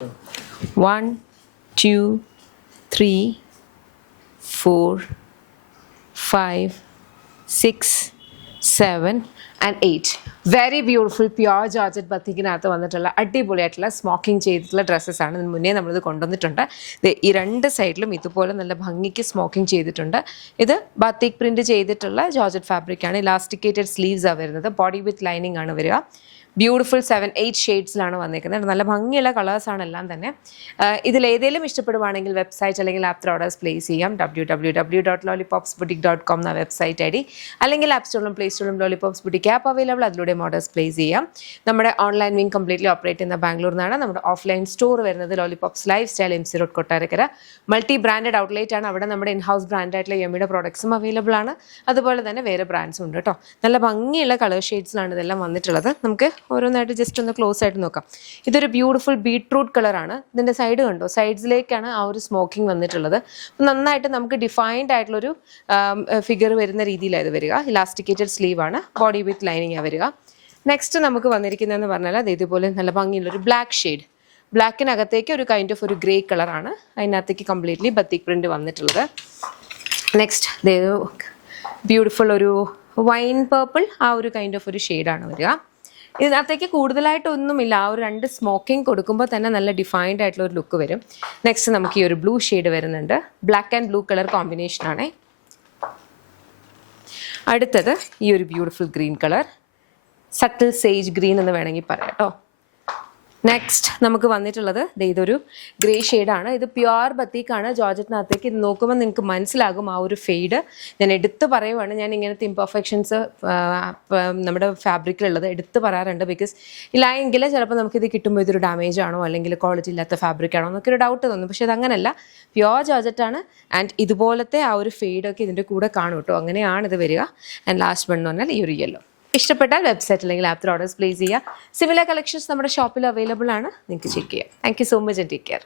1, 2, 3, 4, 5, 6, 7 and 8. Very beautiful pure georgette ബത്തിക്കിനകത്ത് വന്നിട്ടുള്ള അടിപൊളിയായിട്ടുള്ള സ്മോക്കിംഗ് ചെയ്തിട്ടുള്ള ഡ്രസ്സസ് ആണ്. ഇതിന് മുന്നേ നമ്മളിത് കൊണ്ടുവന്നിട്ടുണ്ട്. ഈ രണ്ട് സൈഡിലും ഇതുപോലെ നല്ല ഭംഗിക്ക് സ്മോക്കിംഗ് ചെയ്തിട്ടുണ്ട്. ഇത് ബത്തിക് പ്രിന്റ് ചെയ്തിട്ടുള്ള ജോർജറ്റ് ഫാബ്രിക് ആണ്. ഇലാസ്റ്റിക്കേറ്റഡ് സ്ലീവ്സ് ആണ് വരുന്നത്. ബോഡി വിത്ത് ലൈനിങ് ആണ് വരിക. ബ്യൂട്ടിഫുൾ 7-8 ഷെയ്ഡ്സിലാണ് വന്നിരിക്കുന്നത്. നല്ല ഭംഗിയുള്ള കളേഴ്സാണ് എല്ലാം തന്നെ. ഇതിലേതെങ്കിലും ഇഷ്ടപ്പെടുവാണെങ്കിൽ വെബ്സൈറ്റ് അല്ലെങ്കിൽ ആപ്പ് ഓർഡേഴ്സ് പ്ലേസ് ചെയ്യാം. www.lollipopsboutique.com എന്ന വെബ്സൈറ്റ് ഐ ഡി, അല്ലെങ്കിൽ ആപ്പ് സ്റ്റോറിലും പ്ലേ സ്റ്റോറിലും ലോലിപോപ്സ് ബുട്ടിക് ആപ്പ് അവൈലബിൾ. അതിലൂടെ ഓർഡേഴ്സ് പ്ലേസ് ചെയ്യാം. നമ്മുടെ ഓൺലൈൻ വിങ് കംപ്ലീറ്റ്ലി ഓപ്പറേറ്റ് ചെയ്യുന്ന ബാംഗ്ലൂരിൽ നിന്നാണ്. നമ്മുടെ ഓഫ്ലൈൻ സ്റ്റോർ വരുന്നത് lollipops life style MC road Kottarakkara. Multi branded outlet ആണ്. അവിടെ നമ്മുടെ ഇൻഹൗസ് ബ്രാൻഡായിട്ടുള്ള യമ്മിയുടെ പ്രോഡക്ട്സും അവൈലബിൾ ആണ്. അതുപോലെ തന്നെ വേറെ ബ്രാൻഡ്സും ഉണ്ട് കേട്ടോ. നല്ല ഭംഗിയുള്ള കളർ ഷെയ്ഡ്സിലാണ് ഇതെല്ലാം വന്നിട്ടുള്ളത്. നമുക്ക് ഓരോന്നായിട്ട് ജസ്റ്റ് ഒന്ന് ക്ലോസ് ആയിട്ട് നോക്കാം. ഇതൊരു ബ്യൂട്ടിഫുൾ ബീട്രൂട്ട് കളറാണ്. ഇതിൻ്റെ സൈഡ് കണ്ടോ, സൈഡ്സിലേക്കാണ് ആ ഒരു സ്മോക്കിംഗ് വന്നിട്ടുള്ളത്. നന്നായിട്ട് നമുക്ക് ഡിഫൈൻഡ് ആയിട്ടുള്ളൊരു ഫിഗർ വരുന്ന രീതിയിലാണ് ഇത് വരിക. ഇലാസ്റ്റിക്കേറ്റഡ് സ്ലീവ് ആണ്. ബോഡി വിത്ത് ലൈനിങ് വരിക. നെക്സ്റ്റ് നമുക്ക് വന്നിരിക്കുന്നതെന്ന് പറഞ്ഞാൽ അത് ഇതുപോലെ നല്ല ഭംഗിയുള്ളൊരു ബ്ലാക്ക് ഷെയ്ഡ്. ബ്ലാക്കിനകത്തേക്ക് ഒരു കൈൻഡ് ഓഫ് ഒരു ഗ്രേ കളറാണ്. അതിനകത്തേക്ക് കംപ്ലീറ്റ്ലി ബത്തിക് പ്രിന്റ് വന്നിട്ടുള്ളത്. നെക്സ്റ്റ് ബ്യൂട്ടിഫുൾ ഒരു വൈൻ പേർപ്പിൾ, ആ ഒരു കൈൻഡ് ഓഫ് ഒരു ഷെയ്ഡാണ് വരിക. ഇതിനകത്തേക്ക് കൂടുതലായിട്ടൊന്നുമില്ല. ആ ഒരു രണ്ട് സ്മോക്കിംഗ് കൊടുക്കുമ്പോൾ തന്നെ നല്ല ഡിഫൈൻഡ് ആയിട്ടുള്ള ഒരു ലുക്ക് വരും. നെക്സ്റ്റ് നമുക്ക് ഈ ഒരു ബ്ലൂ ഷെയ്ഡ് വരുന്നുണ്ട്. ബ്ലാക്ക് ആൻഡ് ബ്ലൂ കളർ കോമ്പിനേഷനാണ്. അടുത്തത് ഈ ഒരു beautiful green colour, subtle sage green എന്ന് വേണമെങ്കിൽ പറയാം കേട്ടോ. നെക്സ്റ്റ് നമുക്ക് വന്നിട്ടുള്ളത് ഇതൊരു ഗ്രേ ഷെയ്ഡാണ്. ഇത് പ്യുവർ ബത്തീക്കാണ്. ജോർജറ്റിനകത്തേക്ക് ഇത് നോക്കുമ്പോൾ നിങ്ങൾക്ക് മനസ്സിലാകും ആ ഒരു ഫെയ്ഡ്. ഞാൻ എടുത്ത് പറയുവാണ്, ഞാൻ ഇങ്ങനത്തെ ഇംപെർഫെക്ഷൻസ് നമ്മുടെ ഫാബ്രിക്കിലുള്ളത് എടുത്ത് പറയാറുണ്ട്. ബിക്കോസ് ഇല്ല എങ്കിൽ ചിലപ്പോൾ നമുക്കിത് കിട്ടുമ്പോൾ ഇതൊരു ഡാമേജ് ആണോ അല്ലെങ്കിൽ ക്വാളിറ്റി ഇല്ലാത്ത ഫാബ്രിക് ആണോ എന്നൊക്കെ ഒരു ഡൗട്ട് തോന്നും. പക്ഷേ അതങ്ങനെയല്ല, പ്യുവർ ജോർജറ്റാണ്. ആൻഡ് ഇതുപോലത്തെ ആ ഒരു ഫെയ്ഡൊക്കെ ഇതിൻ്റെ കൂടെ കാണും കേട്ടോ. അങ്ങനെയാണ് ഇത് വരിക. ആൻഡ് ലാസ്റ്റ് വൺ എന്ന് പറഞ്ഞാൽ ഈ ഒരു യെല്ലോ. ഇഷ്ടപ്പെട്ടാൽ വെബ്സൈറ്റ് അല്ലെങ്കിൽ ആപ്പ് ഓർഡേഴ്സ് പ്ലേസ് ചെയ്യുക. സിമിലർ കളക്ഷൻസ് നമ്മുടെ ഷോപ്പിൽ അവൈലബിൾ ആണ്. നിങ്ങൾക്ക് ചെക്ക് ചെയ്യാം. Thank you so much and take care.